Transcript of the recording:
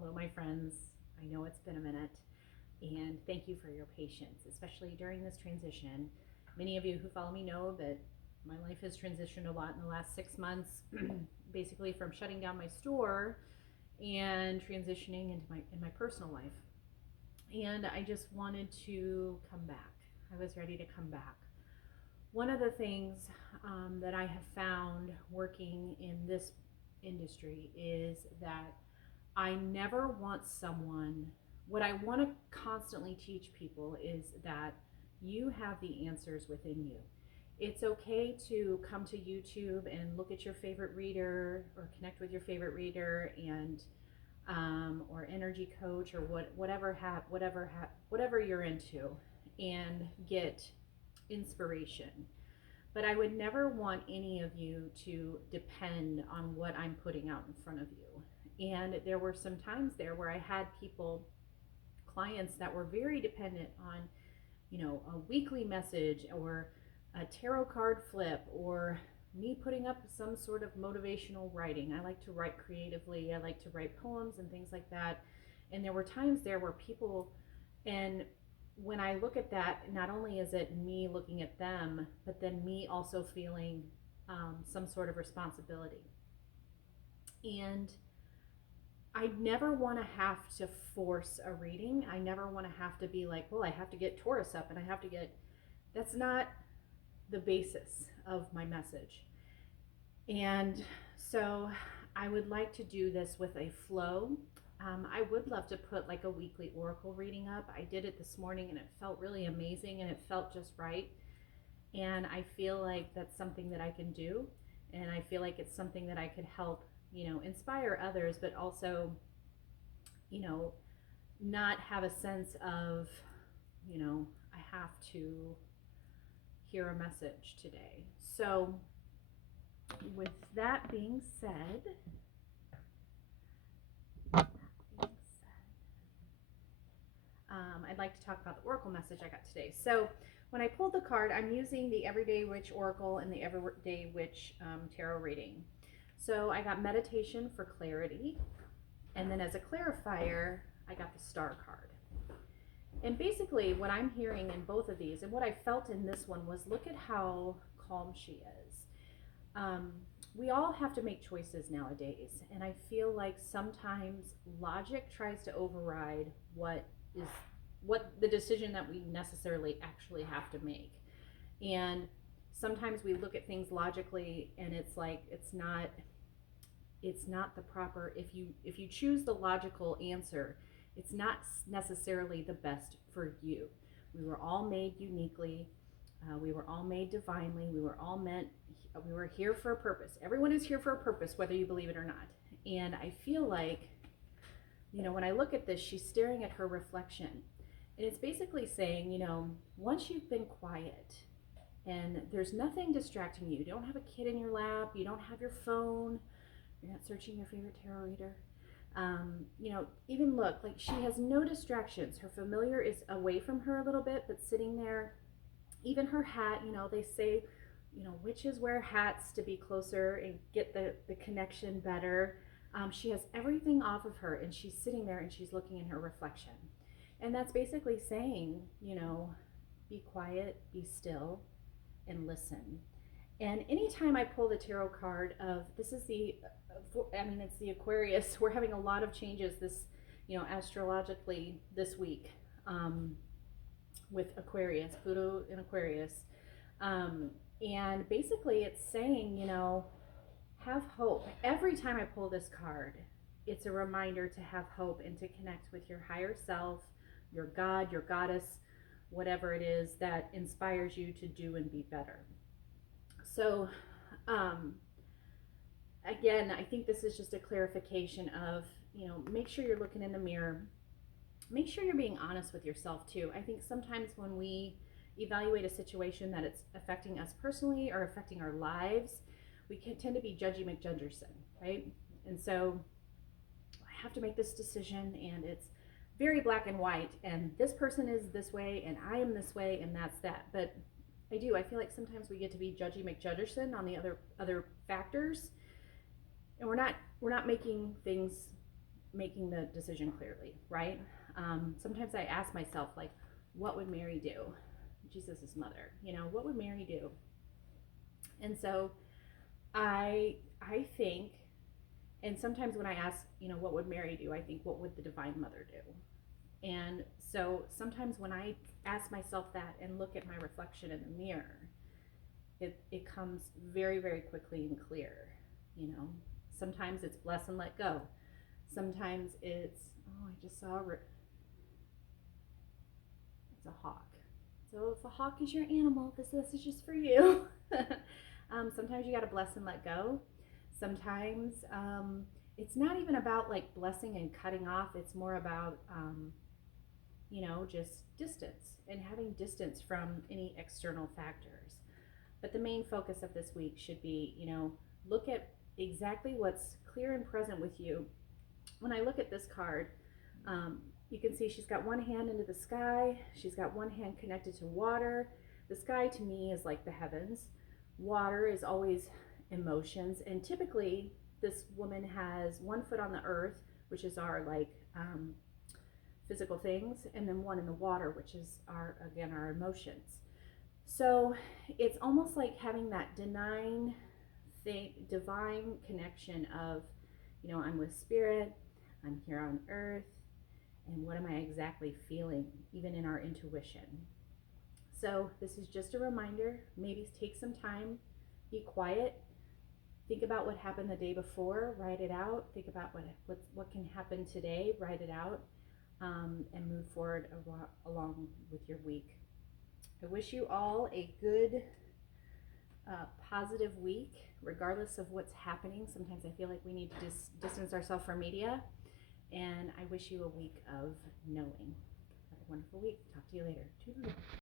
Hello, my friends. I know it's been a minute, and thank you for your patience, especially during this transition. Many of you who follow me know that my life has transitioned a lot in the last 6 months, basically from shutting down my store and transitioning into my personal life. And I just wanted to come back. I was ready to come back. One of the things that I have found working in this industry is that I never want someone, what I want to constantly teach people is that you have the answers within you. It's okay to come to YouTube and look at your favorite reader or connect with your favorite reader and or energy coach or whatever you're into and get inspiration. But I would never want any of you to depend on what I'm putting out in front of you. And there were some times there where I had people, clients that were very dependent on, a weekly message or a tarot card flip or me putting up some sort of motivational writing. I like to write creatively. I like to write poems and things like that. And there were times there where people, and when I look at that, not only is it me looking at them, but then me also feeling some sort of responsibility. And I never want to have to force a reading. I never want to have to be like, well, I have to get Taurus up and I have to get, that's not the basis of my message. And so I would like to do this with a flow. I would love to put like a weekly oracle reading up. I did it this morning and it felt really amazing and it felt just right. And I feel like that's something that I can do. And I feel like it's something that I could help, inspire others, but also, not have a sense of, I have to hear a message today. So with that being said, I'd like to talk about the oracle message I got today. So when I pulled the card, I'm using the Everyday Witch Oracle and the Everyday Witch Tarot reading. So I got meditation for clarity, and then as a clarifier, I got the Star card. And basically what I'm hearing in both of these, and what I felt in this one, was look at how calm she is. We all have to make choices nowadays, and I feel like sometimes logic tries to override what the decision that we necessarily actually have to make. And sometimes we look at things logically and it's like it's not the proper, if you choose the logical answer, it's not necessarily the best for you. We were all made uniquely. We were all made divinely. We were here for a purpose. Everyone is here for a purpose, whether you believe it or not. And I feel like, when I look at this, she's staring at her reflection. And it's basically saying, once you've been quiet and there's nothing distracting you, you don't have a kid in your lap, you don't have your phone, you're not searching your favorite tarot reader. Even look, like she has no distractions. Her familiar is away from her a little bit, but sitting there. Even her hat, they say, witches wear hats to be closer and get the connection better. She has everything off of her and she's sitting there and she's looking in her reflection. And that's basically saying, be quiet, be still, and listen. And anytime I pull the tarot card of, this is it's the Aquarius. We're having a lot of changes this, astrologically this week with Aquarius, Pluto in Aquarius. And basically it's saying, have hope. Every time I pull this card, it's a reminder to have hope and to connect with your higher self, your God, your goddess, whatever it is that inspires you to do and be better. So, again, I think this is just a clarification of, make sure you're looking in the mirror. Make sure you're being honest with yourself too. I think sometimes when we evaluate a situation that it's affecting us personally or affecting our lives, we can tend to be judgy McJudgerson, right? And so I have to make this decision and it's very black and white and this person is this way and I am this way and that's that. But I feel like sometimes we get to be judgy McJudgerson on the other factors, and we're not making things making the decision clearly, right? Sometimes I ask myself, like, what would Mary do? Jesus' mother, what would Mary do? And so I think, and sometimes when I ask, what would Mary do? I think, what would the Divine Mother do? And so sometimes when I ask myself that and look at my reflection in the mirror, it comes very, very quickly and clear. Sometimes it's bless and let go. Sometimes it's, oh, I just saw it's a hawk. So if a hawk is your animal, this message is for you. Sometimes you got to bless and let go. Sometimes it's not even about like blessing and cutting off. It's more about, just distance and having distance from any external factors. But the main focus of this week should be, look at exactly what's clear and present with you. When I look at this card, you can see she's got one hand into the sky. She's got one hand connected to water. The sky to me is like the heavens. Water is always emotions. And typically this woman has one foot on the earth, which is our physical things, and then one in the water, which is our emotions. So it's almost like having that divine connection of, I'm with spirit, I'm here on earth, and what am I exactly feeling, even in our intuition. So this is just a reminder. Maybe take some time, be quiet, think about what happened the day before, write it out, think about what can happen today, write it out, and move forward along with your week. I wish you all a good, positive week, regardless of what's happening. Sometimes I feel like we need to distance ourselves from media, and I wish you a week of knowing. Have a wonderful week. Talk to you later. Toodaloo.